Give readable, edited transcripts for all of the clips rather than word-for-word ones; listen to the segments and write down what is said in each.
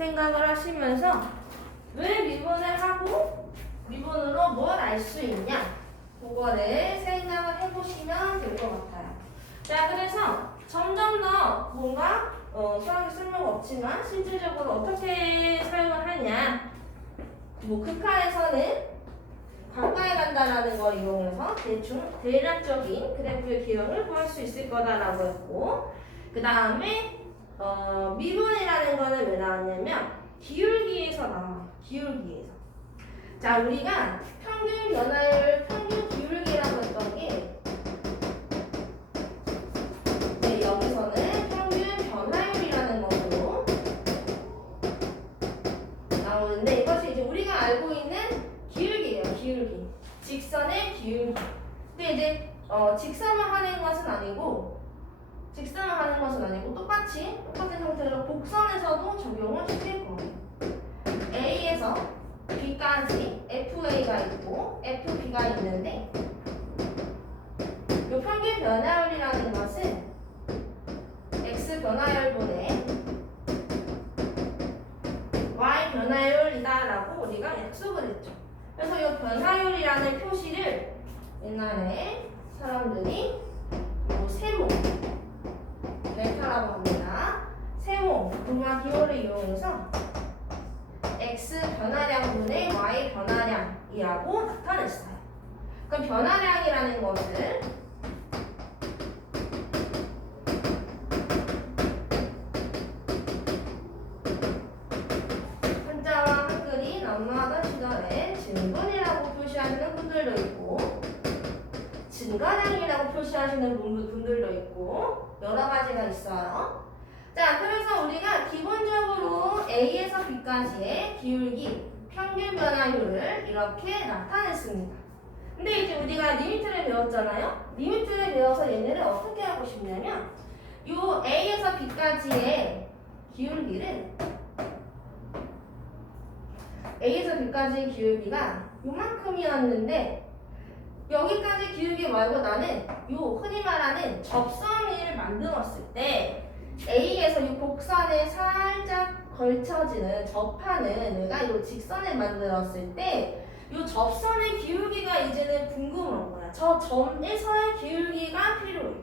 생각을 하시면서 왜 미분을 하고 미분으로 뭘 알 수 있냐 그거를 생각을 해보시면 될 것 같아요. 자, 그래서 점점 더 뭔가 수학이 쓸모가 없지만 실질적으로 어떻게 사용을 하냐, 뭐 극한에서는 가까이 간다라는 걸 이용해서 대충 대략적인 그래프의 기형을 구할 수 있을 거다라고 했고, 그 다음에 미분이라는 거는 왜 나왔냐면 기울기에서 나와. 기울기에서. 자, 우리가 평균 변화율, 평균 기울기라고 했던 게 네, 여기서는 평균 변화율이라는 것으로 나오는데, 이것이 이제 우리가 알고 있는 기울기예요. 기울기. 직선의 기울기. 근데 이제 직선을 하는 것은 아니고 똑같은 형태로 곡선에서도 적용을 시킬 거예요. A에서 B까지 FA가 있고 FB가 있는데, 이 평균 변화율이라는 것은 X 변화율분의 Y 변화율이다라고 우리가 약속을 했죠. 그래서 이 변화율이라는 표시를 옛날에 사람들이 세모 델타라고 합니다. 세모 분화 기호를 이용해서 X 변화량분의 Y 변화량이라고 나타냈어요. 그럼 변화량이라는 것을 한자와 한글이 난무하던 시절에 증분이라고 표시하시는 분들도 있고 증가량이라고 표시하시는 분들도 있고 여러 가지가 있어요. 자, 그래서 우리가 기본적으로 A에서 B까지의 기울기, 평균 변화율을 이렇게 나타냈습니다. 근데 이제 우리가 리미트를 배웠잖아요. 리미트를 배워서 얘네를 어떻게 하고 싶냐면 요 A에서 B까지의 기울기를 A에서 B까지의 기울기가 요만큼이었는데 여기까지 기울기 말고 나는 요 흔히 말하는 접선을 만들었을 때 A에서 이 곡선에 살짝 걸쳐지는 접하는 내가 이 직선을 만들었을 때 이 접선의 기울기가 이제는 궁금한 거야. 저 점에서의 기울기가 필요해.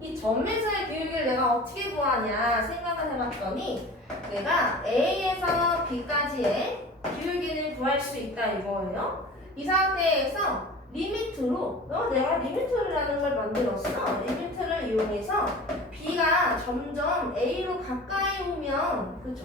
이 점에서의 기울기를 내가 어떻게 구하냐 생각을 해봤더니 내가 A에서 B까지의 기울기를 구할 수 있다 이거예요. 이 상태에서 리미트로 내가 리미트라는 걸 만들었어. 리미트를 이용해서 B가 점점 A로 가까이 오면, 그죠?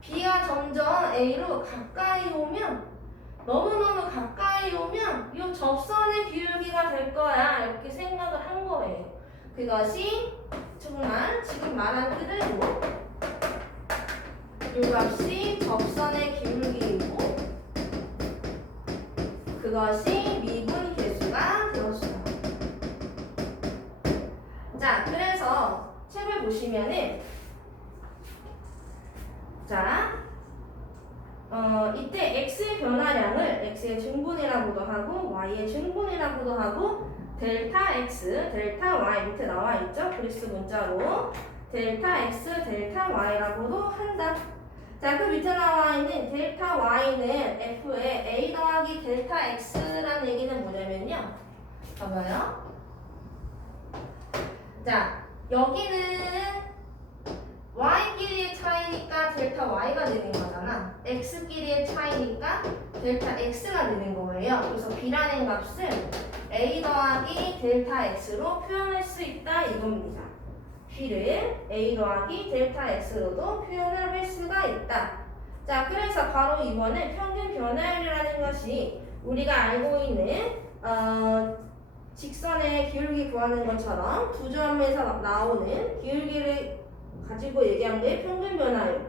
B가 점점 A로 가까이 오면, 너무너무 가까이 오면 이 접선의 기울기가 될 거야 이렇게 생각을 한 거예요. 그것이 정말 지금 말한 그대로 이 값이 접선의 기울기이고 그것이 미분 계수가 되었어요. 자, 그래서 책을 보시면은 자, 이때 X의 변화량을 X의 증분이라고도 하고 Y의 증분이라고도 하고 델타 X, 델타 Y 밑에 나와 있죠? 그리스 문자로 델타 X, 델타 Y라고도 한다. 자, 그 밑에 나와 있는 델타 Y는 F의 A 더하기 델타 X라는 얘기는 뭐냐면요. 봐봐요. 자, 여기는 Y끼리의 차이니까 델타 Y가 되는 거잖아. X끼리의 차이니까 델타 X가 되는 거예요. 그래서 B라는 값을 A 더하기 델타 X로 표현할 수 있다 이겁니다. B를 A 더하기 델타 X로도 표현을 할 수가 있다. 자, 그래서 바로 이번에 평균 변화율이라는 것이 우리가 알고 있는 직선의 기울기 구하는 것처럼 두 점에서 나오는 기울기를 가지고 얘기한 게 평균 변화율.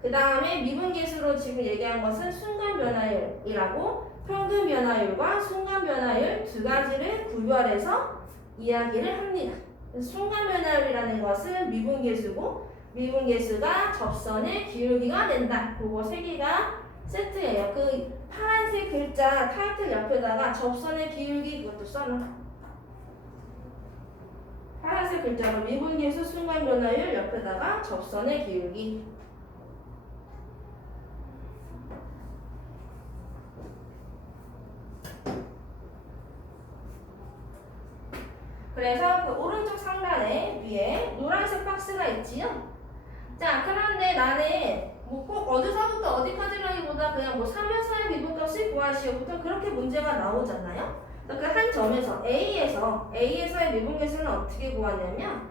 그 다음에 미분계수로 지금 얘기한 것은 순간 변화율이라고 평균 변화율과 순간 변화율 두 가지를 구별해서 이야기를 합니다. 순간 변화율이라는 것은 미분계수고 미분계수가 접선의 기울기가 된다. 그거 세 개가 세트예요. 그 파란색 글자 타이틀 옆에다가 접선의 기울기 그것도 써놔. 파란색 글자로 미분계수 순간 변화율 옆에다가 접선의 기울기. 그래서 그 오른쪽 상단에 위에 노란색 박스가 있지요. 자, 그런데 나는 뭐 꼭 어디서부터 어디까지라기보다 그냥 뭐 3의 미분값을 구하시오부터 그렇게 문제가 나오잖아요. 그 한 점에서 A에서의 미분계수는 어떻게 구하냐면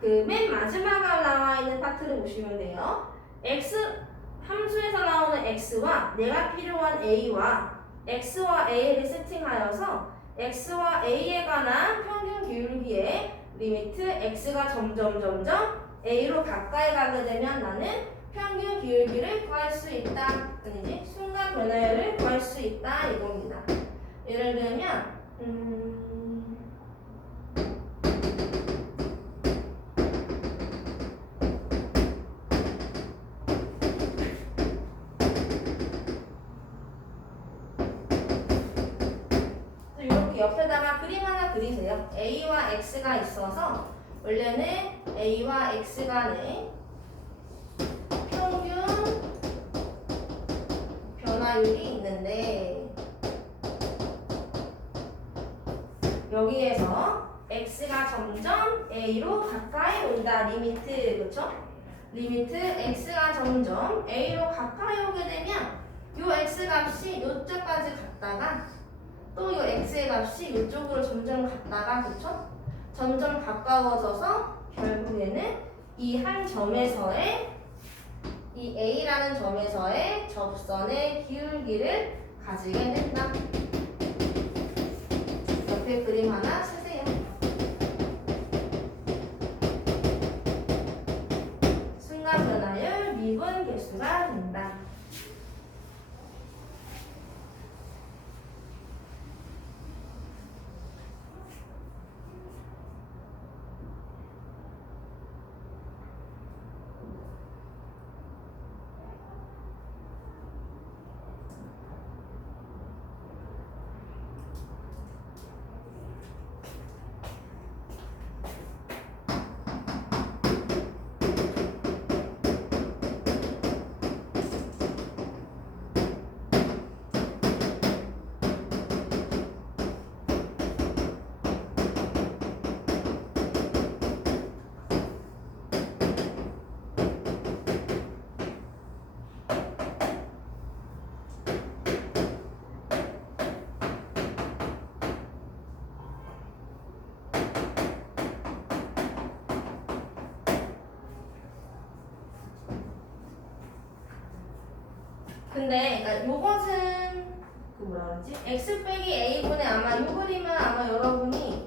그 맨 마지막에 나와 있는 파트를 보시면 돼요. X 함수에서 나오는 X와 내가 필요한 A와 X와 A를 세팅하여서 X와 A에 관한 평균 기울기의 리미트 X가 점점 A로 가까이 가게 되면 나는 평균 기울기를 구할 수 있다. 아니지? 순간 변화율을 구할 수 있다 이겁니다. 예를 들면 이렇게 옆에다가 그림 하나 그리세요. A와 X가 있어서 원래는 A와 X 간의 평균 변화율이 있는데 여기에서 X가 점점 A로 가까이 온다. 리미트, 그쵸? 리미트 X가 점점 A로 가까이 오게 되면 요 X 값이 요쪽까지 갔다가 또 요 X의 값이 요쪽으로 점점 갔다가, 그쵸? 점점 가까워져서 결국에는 이 한 점에서의 이 A라는 점에서의 접선의 기울기를 가지게 된다. 옆에 그림 하나 쓰세요. 순간 변화율 미분 계수가 된다. 근데 그러니까 요것은 그 뭐라 그러지? x 빼기 a분의 아마 요 그림은 아마 여러분이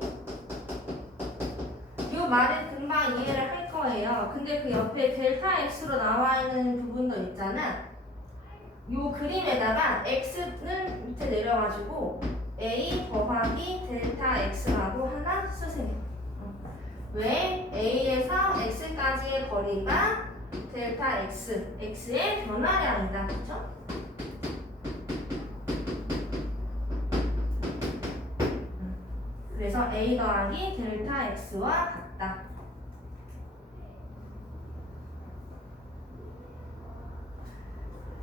요 말을 금방 이해를 할 거예요. 근데 그 옆에 델타 x로 나와 있는 부분도 있잖아. 요 그림에다가 x는 밑에 내려가지고 a 더하기 델타 x라고 하나 쓰세요. 왜? a에서 x까지의 거리가 델타 x, x의 변화량이다. 그쵸? 그래서 a 더하기 델타 x와 같다.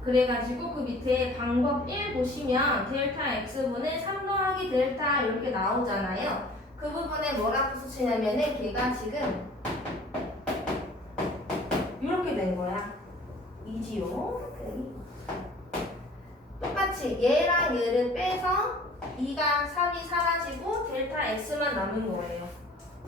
그래가지고 그 밑에 방법 1 보시면 델타 x분의 3 더하기 델타 이렇게 나오잖아요. 그 부분에 뭐라고 쓰시냐면은 걔가 지금 이렇게 된 거야. 이지요. 똑같이 얘랑 얘를 빼서 2가 3이 사라지고 델타 x만 남은 거예요.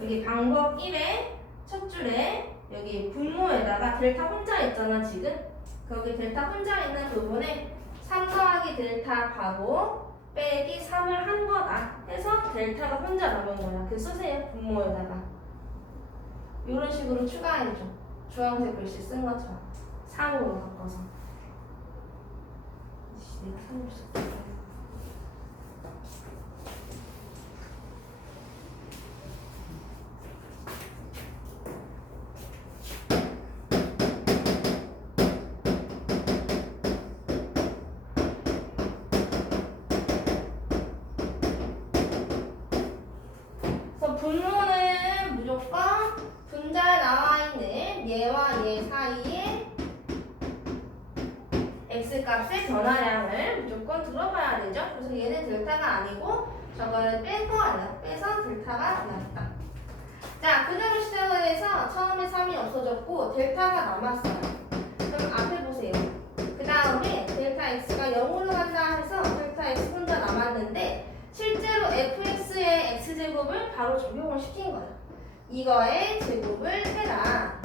여기 방법 1의 첫 줄에 여기 분모에다가 델타 혼자 있잖아 지금. 거기 델타 혼자 있는 부분에 3 더하기 델타 괄호 빼기 3을 한 거다 해서 델타가 혼자 남은 거야. 그 쓰세요. 분모에다가 이런 식으로 추가해줘. 주황색 글씨 쓴 것처럼 3으로 바꿔서. 내가 3으로 쓸게. 분모는 무조건 분자에 나와 있는 얘와 얘 사이에 x 값의 변화량을 무조건 들어봐야 되죠. 그래서 얘는 델타가 아니고 저거를 뺀 거예요. 빼서 델타가 나왔다. 자, 그대로 시작을 해서 처음에 3이 없어졌고 델타가 남았어요. 그럼 앞에 보세요. 그 다음에 델타 x가 0으로 간다 해서 델타 x 혼자 남았는데 실제로 fx의 x제곱을 바로 적용을 시킨 거예요. 이거의 제곱을 해라.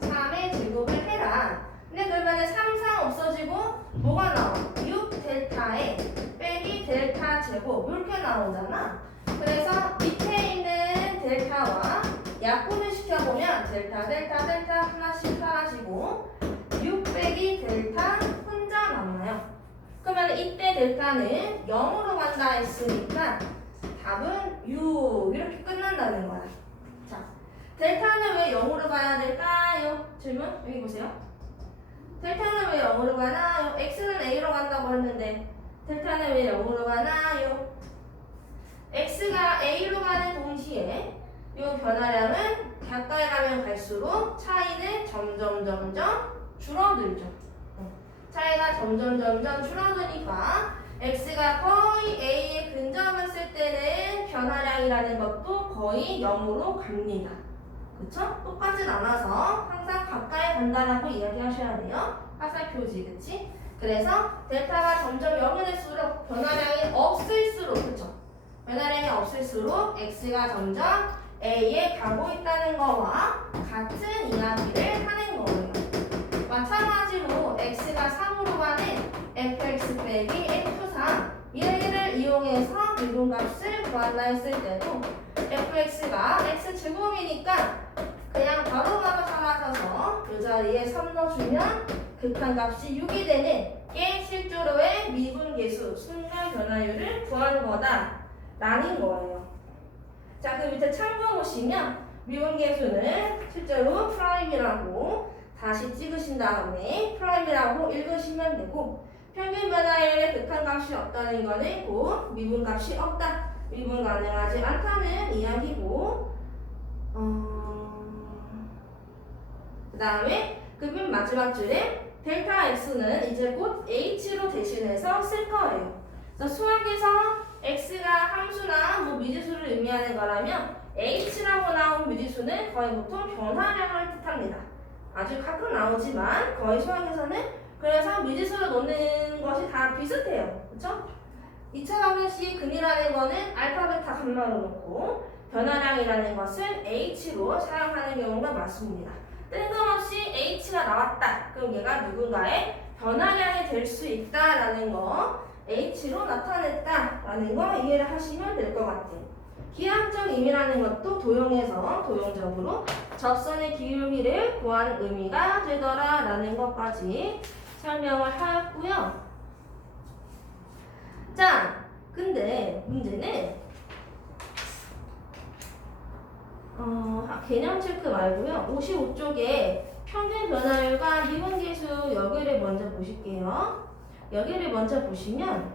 3의 제곱을 해라. 근데 그러면 3, 4 없어지고 뭐가 나와? 6 델타에 빼기 델타 제곱 이렇게 나오잖아. 그래서 밑에 있는 델타와 약분을 시켜보면 델타 하나씩 사라지고 6 빼기 델타 혼자 남아요. 그러면 이때 델타는 0으로 간다 했으니까 답은 6 이렇게 끝난다는 거야. 자, 델타는 왜 0으로 가야 될까요? 질문 여기 보세요. 델타는 왜 0으로 가나요? x는 a로 간다고 했는데 델타는 왜 0으로 가나요? x가 a로 가는 동시에 이 변화량은 가까이 가면 갈수록 차이는 점점 줄어들죠. 차이가 점점 줄어드니까 x가 거의 a에 근접했을 때는 변화량이라는 것도 거의 0으로 갑니다. 그쵸? 똑같진 않아서 항상 가까이 간다라고 이야기하셔야 돼요. 화살표지, 그치? 그래서 델타가 점점 0이 될수록 변화량이 없을수록, 그쵸? 변화량이 없을수록 x가 점점 a에 가고 있다는 거와 같은 이야기를 하는 거예요. 마찬가지로 x가 3으로 가는 fx 빼기 f3 얘를 이용해서 미분값을 구한다 했을 때도 fx가 x제곱이니까 그냥 바로바로 사라져서 이 자리에 3 넣어주면 극한값이 6이 되는 게 실제로의 미분계수 순간 변화율을 구하는 거다 라는 거예요. 자, 그 밑에 참고 보시면 미분계수는 실제로 프라임이라고 다시 찍으신 다음에 프라임이라고 읽으시면 되고 평균 변화율의 극한값이 없다는 거는 곧 미분값이 없다. 미분 가능하지 않다는 이야기고 그 다음에 그 맨 마지막 줄에 델타 x는 이제 곧 h로 대신해서 쓸 거예요. 그래서 수학에서 x가 함수나 뭐 미지수를 의미하는 거라면 h라고 나온 미지수는 거의 보통 변화량을 뜻합니다. 아주 가끔 나오지만 거의 수학에서는 그래서 미지수로 놓는 것이 다 비슷해요. 그렇죠? 2차 방정식 근이라는 거는 알파, 베타, 감마로 놓고 변화량이라는 것은 h로 사용하는 경우가 많습니다. 뜬금없이 h가 나왔다. 그럼 얘가 누군가의 변화량이 될 수 있다라는 거 h로 나타냈다라는 거 이해를 하시면 될 것 같아요. 기하학적 의미라는 것도 도형에서 도형적으로 접선의 기울기를 구하는 의미가 되더라라는 것까지 설명을 하였고요. 자, 근데 문제는 개념 체크 말고요. 55쪽에 평균 변화율과 미분계수 여기를 먼저 보실게요. 여기를 먼저 보시면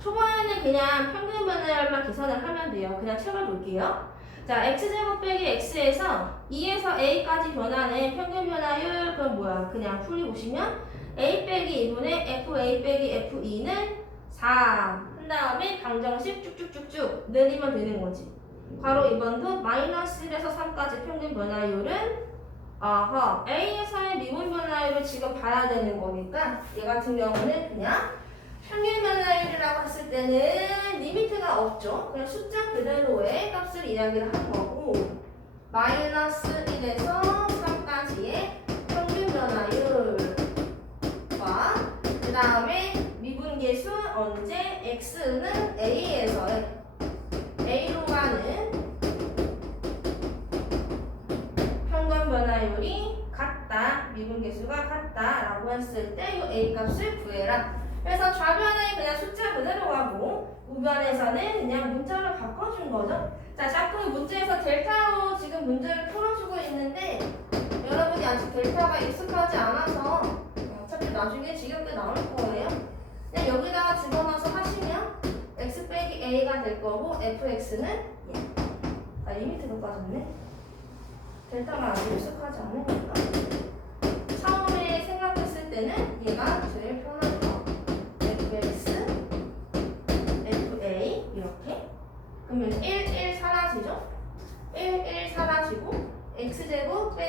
초반에는 그냥 평균 변화율만 계산을 하면 돼요. 그냥 책을 볼게요. 자, x제곱 빼기 x에서 2에서 a까지 변하는 평균 변화율 그럼 뭐야? 그냥 풀이보시면 a 빼기 2분의 fa 빼기 f2는 4 한 다음에 방정식 쭉쭉쭉쭉 내리면 되는 거지. 바로 이번도 마이너스 1에서 3까지 평균 변화율은 A에서의 미분 변화율을 지금 봐야 되는 거니까 얘 같은 경우는 그냥 평균 변화율이라고 했을 때는 리미트가 없죠. 그냥 숫자 그대로의 값을 이야기를 하는 거고 마이너스 1에서 3까지의 평균 변화율과 그 다음에 미분계수 언제 x는 A에서의 A로 가는 평균 변화율이 같다, 미분계수가 같다라고 했을 때 이 A 값을 구해라. 그래서 좌변에 그냥 숫자 그대로 가고 우변에서는 그냥 문자로 바꿔준 거죠. 자, 자꾸 문제에서 델타로 지금 문제를 풀어주고 있는데 여러분이 아직 델타가 익숙하지 않아서 어차피 나중에 지겹게 나올 거예요. 그냥 여기다가 집어넣어서 하시면 x 빼기 a가 될 거고 fx는 리미트가 빠졌네. 델타가 아직 익숙하지 않으니까 처음에 생각했을 때는 얘가 제일 편한 거 fx, fa 이렇게 그러면 1, 1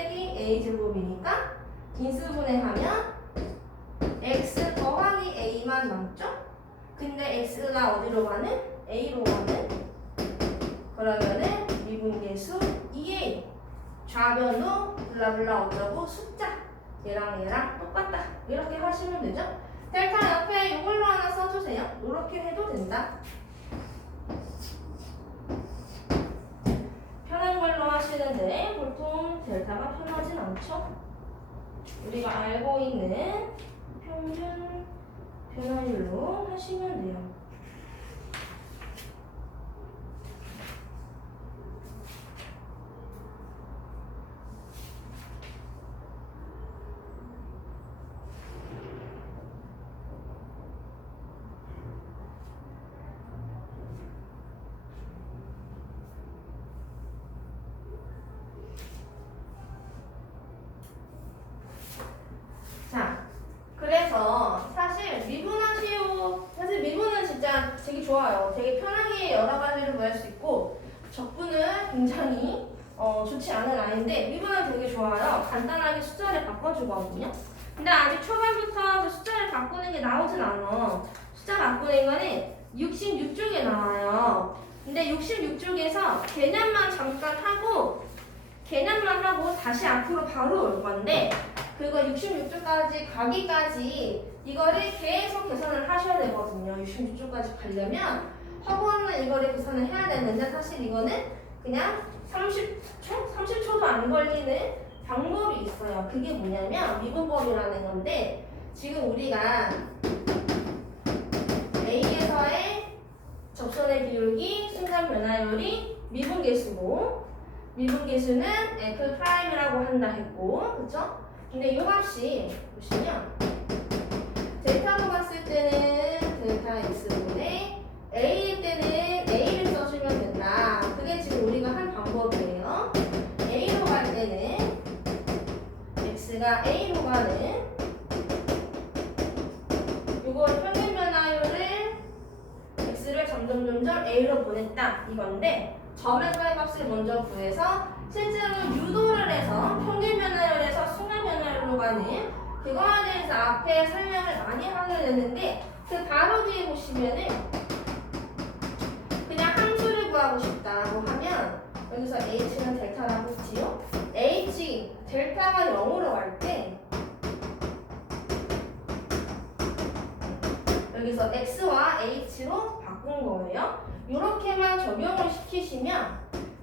빼기 a제곱이니까 인수분해하면 x 더하기 a만 남죠? 근데 x가 어디로 가는? a로 가는? 그러면은 미분계수 2a 좌변도 블라블라 어쩌고 숫자 얘랑 똑같다 이렇게 하시면 되죠? 델타 옆에 이걸로 하나 써주세요. 이렇게 해도 된다. 편한 걸로 하시는데 보통 델타가 편하진 않죠? 우리가 알고 있는 평균 변화율로 하시면 돼요. 자, 그래서 사실 미분은 진짜 되게 좋아요. 되게 편하게 여러 가지를 구할 수 있고 적분은 굉장히 좋지 않은 아이인데 미분은 되게 좋아요. 간단하게 숫자를 바꿔주거든요. 근데 아직 초반부터 그 숫자를 바꾸는 게 나오진 않아. 숫자 바꾸는 거는 66쪽에 나와요. 근데 66쪽에서 개념만 하고 다시 앞으로 바로 올 건데 그거 66쪽까지 가기까지 이거를 계속 계산을 하셔야 되거든요. 66쪽까지 가려면 학원은 이거를 계산을 해야 되는데 사실 이거는 그냥 30초도 안 걸리는 방법이 있어요. 그게 뭐냐면 미분법이라는 건데 지금 우리가 A에서의 접선의 기울기, 순간 변화율이 미분계수고 미분계수는 F'이라고 한다 했고 그쵸? 근데 이 값이 보시면 델타로 봤을 때는 델타 x분의 a일 때는 a를 써주면 된다. 그게 지금 우리가 한 방법이에요. a로 갈 때는 x가 a로 가는 이거 평균 변화율을 x를 점점 a로 보냈다 이건데 점에서의 값을 먼저 구해서 실제로 유도를 해서 평균 변화율에서 순간 변화율로 가는 그거에 대해서 앞에 설명을 많이 하게 되는데 그 바로 뒤에 보시면은 그냥 함수를 구하고 싶다고 하면 여기서 h는 델타라고 했지요? h 델타가 0으로 갈 때 여기서 x와 h로 바꾼 거예요. 이렇게만 적용을 시키시면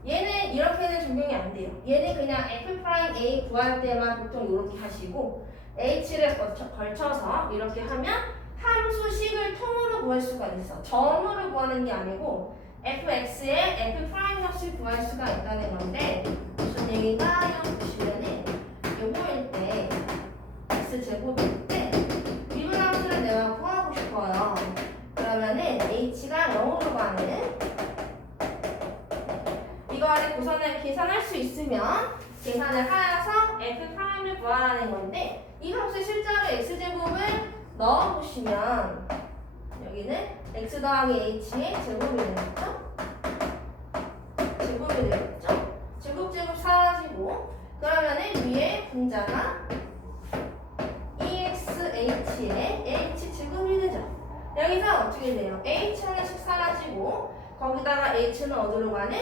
얘는 이렇게는 적용이 안 돼요. 얘는 그냥 F'A 구할 때만 보통 이렇게 하시고 H를 걸쳐서 이렇게 하면 함수식을 통으로 구할 수가 있어. 점으로 구하는 게 아니고 fx의 F' 값을 구할 수가 있다는 건데 무슨 얘기가 여기 보시면은 요거일 때 x제곱일 때 미분함수를 내가 구하고 싶어요. 그러면은 h가 0으로 가는 이거를 계산할 수 있으면 계산을 하여서 F'을 구하라는 건데 이 값을 실제로 x제곱을 넣어보시면 여기는 x 더하기 h의 제곱이 되겠죠? 제곱이 되겠죠? 제곱 사라지고 그러면은 위에 분자가 exh의 h제곱이 되죠? 여기서 어떻게 돼요? h 하나씩 사라지고 거기다가 h는 어디로 가는?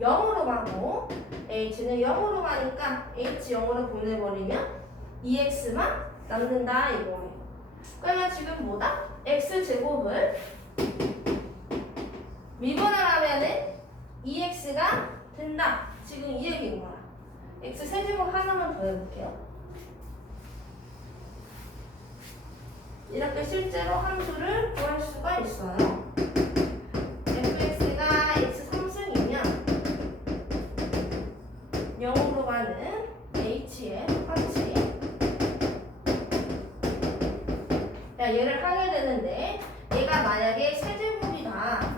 0으로 가고 h는 0으로 가니까 h 0으로 보내버리면 2x만 남는다 이거예요. 그러면 지금 뭐다? x제곱을 미분을 하면은 2x가 된다. 지금 이 얘기인 거야. x 세제곱 하나만 더 해볼게요. 이렇게 실제로 함수를 구할 수가 있어요. fx가 x 3승이면 0으로 가는 h의 똑같이 얘를 하게 되는데 얘가 만약에 세제곱이다.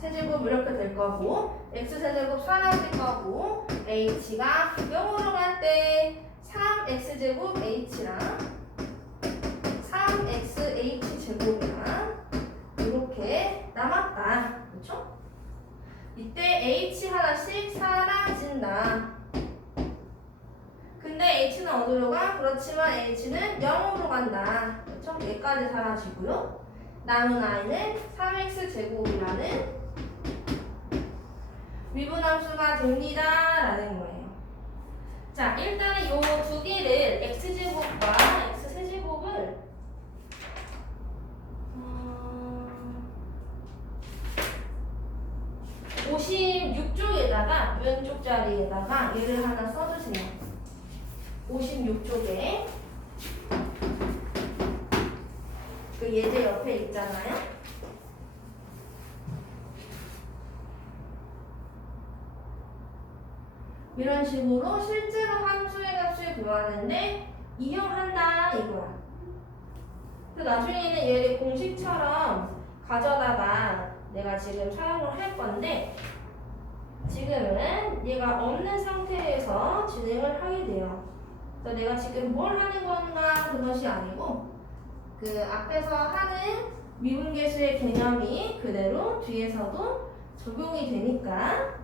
세제곱 이렇게 될 거고 x세제곱 사라질 거고 h가 0으로 갈 때 3x제곱 h랑 3xh제곱이랑 이렇게 남았다. 그렇죠? 이때 H 하나씩 사라진다. 근데 H는 어디로 가? 그렇지만 H는 0으로 간다. 그렇죠? 얘까지 사라지고요. 남은 I는 3x 제곱이라는 미분함수가 됩니다. 라는 거예요. 자, 일단 이 두 개를 x제곱과 x세제곱을 56쪽에다가 왼쪽 자리에다가 얘를 하나 써주세요. 56쪽에 그 예제 옆에 있잖아요. 이런 식으로 실제로 함수의 값을 구하는데 이용한다 이거야. 그 나중에는 얘를 공식처럼 가져다가 내가 지금 사용을 할 건데 지금은 얘가 없는 상태에서 진행을 하게 돼요. 그래서 내가 지금 뭘 하는 건가 그것이 아니고 그 앞에서 하는 미분계수의 개념이 그대로 뒤에서도 적용이 되니까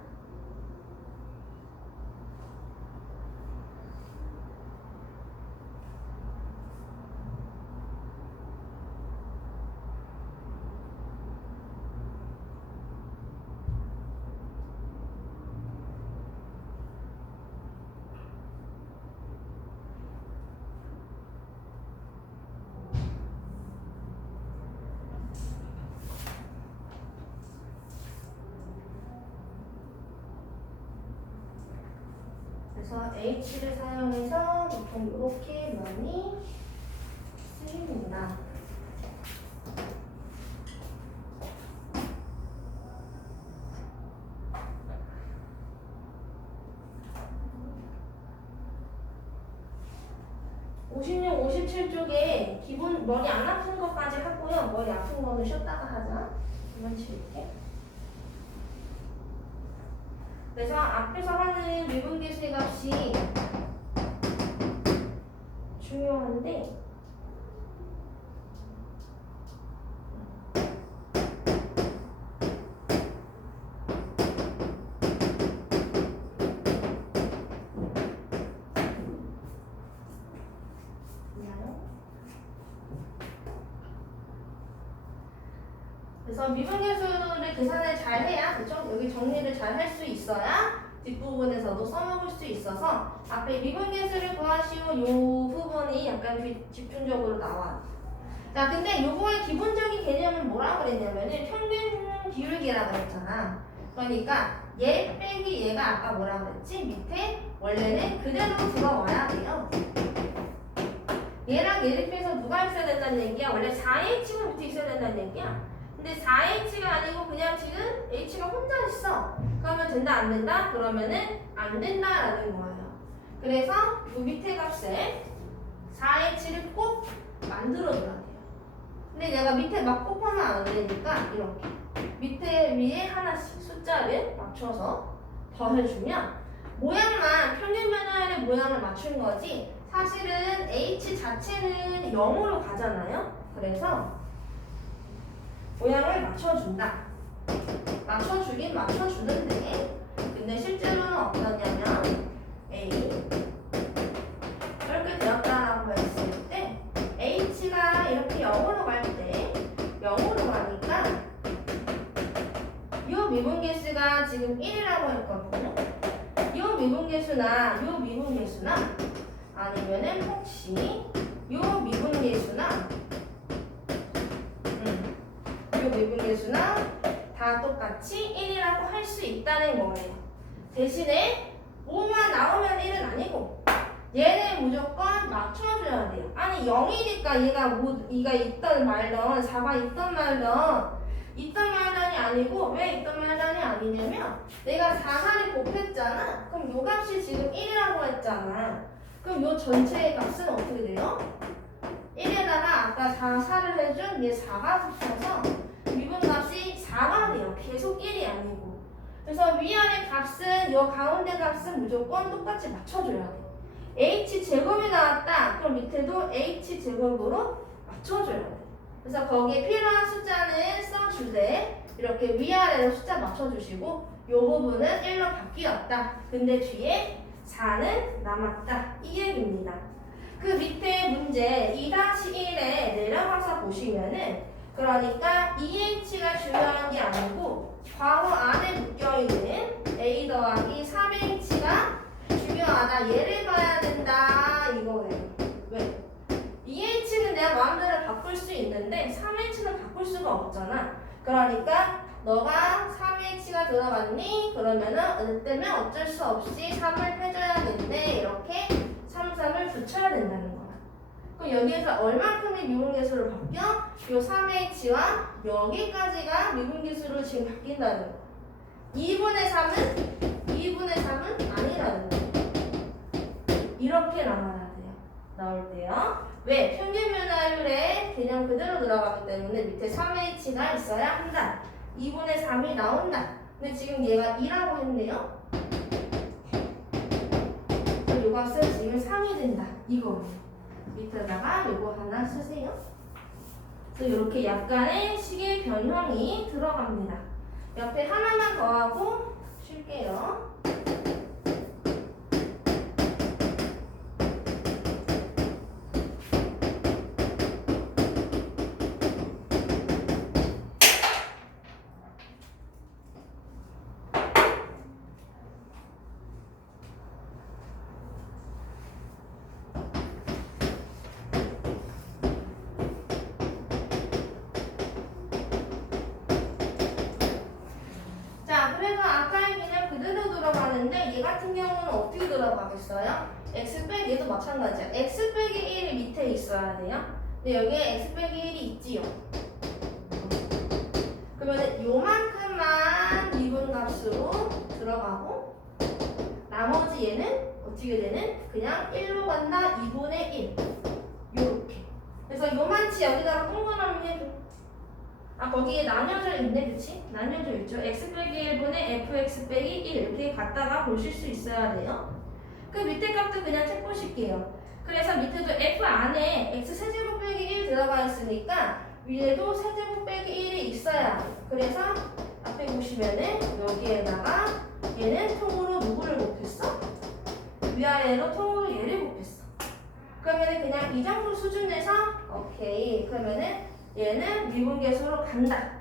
그래서 H를 사용해서 보통 이렇게 많이 쓰입니다. (56, 57쪽에) 기본 머리 안 아픈 것까지 하고요. 머리 아픈 거는 쉬었다가 하자. 이만 치울게. 그래서 앞에서 하는 미분계수의 값이 중요한데 그래서 미분계수를 계산을 잘 해야, 그쵸? 여기 정리를 잘 할 수 있어야 뒷부분에서도 써먹을 수 있어서 앞에 미분계수를 구하시오 요 부분이 약간 집중적으로 나와요. 자, 근데 요거의 기본적인 개념은 뭐라고 그랬냐면은 평균 기울기라고 했잖아. 그러니까 얘 빼기 얘가 아까 뭐라고 그랬지? 밑에 원래는 그대로 들어와야 돼요. 얘랑 얘를 빼서 누가 있어야 된다는 얘기야? 원래 4H가 밑에 있어야 된다는 얘기야. 근데 4H가 아니고 그냥 지금 H가 혼자 있어. 그러면 된다 안 된다? 그러면은 안 된다라는 거예요. 그래서 이 밑에 값에 4H를 꼭 만들어줘야 돼요. 근데 내가 밑에 막 곱하면 안 되니까 이렇게 밑에 위에 하나씩 숫자를 맞춰서 더해주면 모양만 평균 변화율의 모양을 맞춘 거지 사실은 H 자체는 0으로 가잖아요. 그래서 모양을 맞춰준다. 맞춰주긴 맞춰주는데 근데 실제로는 어떠냐면 A 이렇게 되었다라고 했을 때 H가 이렇게 0으로 갈 때 0으로 가니까 이 미분계수가 지금 1이라고 했거든요. 이 미분계수나 아니면은 혹시 이 미분계수나 미분계수나 다 똑같이 1이라고 할 수 있다는 거예요. 대신에 5만 나오면 1은 아니고 얘는 무조건 맞춰줘야 돼요. 아니 0이니까 얘가 있던 말던 4가 있던 말던이 아니고 왜 있던 말던이 아니냐면 내가 4를 곱했잖아. 그럼 요 값이 지금 1이라고 했잖아. 그럼 요 전체의 값은 어떻게 돼요? 1에다가 아까 4를 해준 얘 4가 붙어서 미분값이 4가 돼요. 계속 1이 아니고. 그래서 위아래 값은 요 가운데 값은 무조건 똑같이 맞춰줘야 돼. H제곱이 나왔다. 그럼 밑에도 H제곱으로 맞춰줘야 돼. 그래서 거기에 필요한 숫자는 써주되 이렇게 위아래로 숫자 맞춰주시고 요 부분은 1로 바뀌었다. 근데 뒤에 4는 남았다. 이 얘기입니다. 그 밑에 문제 2-1에 내려가서 보시면은 그러니까 EH가 중요한 게 아니고 괄호 안에 묶여있는 A 더하기 3H가 중요하다. 얘를 봐야 된다. 이거예요. 왜? EH는 내가 마음대로 바꿀 수 있는데 3H는 바꿀 수가 없잖아. 그러니까 너가 3H가 들어갔니? 그러면은 때문에 어쩔 수 없이 3을 해줘야겠네. 이렇게 3, 3을 붙여야 된다는 거야. 그럼 여기에서 얼만큼이 미분계수로 바뀌어? 요 3H와 여기까지가 미분계수로 지금 바뀐다는 거야. 2분의 3은 아니라는 거야. 이렇게 나와야 돼요. 나올 때요. 왜? 평균변화율의 개념 그대로 들어가기 때문에 밑에 3H가 있어야 한다. 2분의 3이 나온다. 근데 지금 얘가 2라고 했네요. 그럼 요 값은 지금 3이 된다. 이거예요. 밑에다가 요거 하나 쓰세요. 그래서 이렇게 약간의 식의 변형이 들어갑니다. 옆에 하나만 더하고 쉴게요. 자, 그래서 아까의 개념 그대로 들어가는데 얘 같은 경우는 어떻게 들어가겠어요? x 빼기 얘도 마찬가지야. x 빼기 1이 밑에 있어야 돼요. 근데 여기에 x 빼기 1이 있지요. 그러면 요만큼만 미분값으로 들어가고 나머지 얘는 어떻게 되는? 그냥 1로 간다. 2분의 1 요렇게. 그래서 요만치 여기다가 동그라미 해줘. 아, 거기에 나뉘어져 있네, 그치? 나뉘어져 있죠. x 빼기 1분의 fx 빼기 1 이렇게 갖다가 보실 수 있어야 돼요. 그 밑에 값도 그냥 책 보실게요. 그래서 밑에도 f 안에 x 세제곱 빼기 1 들어가 있으니까 위에도 세제곱 빼기 1이 있어야 돼. 그래서 앞에 보시면은 여기에다가 얘는 통으로 누구를 곱했어? 위아래로 통으로 얘를 곱했어. 그러면은 그냥 이 정도 수준에서 오케이. 그러면은 얘는 미분계수로 간다.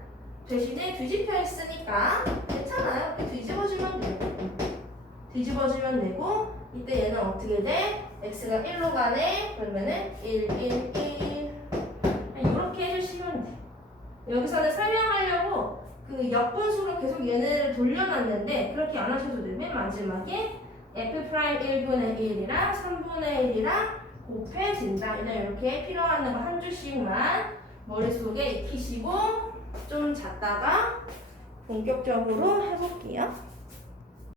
대신에 뒤집혀 있으니까 괜찮아요. 뒤집어주면 되고 뒤집어주면 되고 이때 얘는 어떻게 돼? x가 1로 가네. 그러면은 1, 1, 1 이렇게 해주시면 돼. 여기서는 설명하려고 그 역분수로 계속 얘네를 돌려놨는데 그렇게 안 하셔도 돼. 맨 마지막에 f'1분의 1이랑 3분의 1이랑 곱해진다. 이렇게 필요한 거 한 줄씩만 머릿속에 익히시고 좀 잤다가 본격적으로 해볼게요.